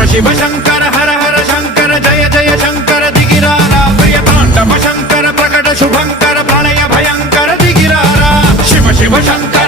शिव शंकर हर हर शंकर जय जय शंकर दिगिरारा प्रिय तांडव शंकर प्रकट शुभंकर प्रलय भयंकर दिगिरारा शिव शिव शंकर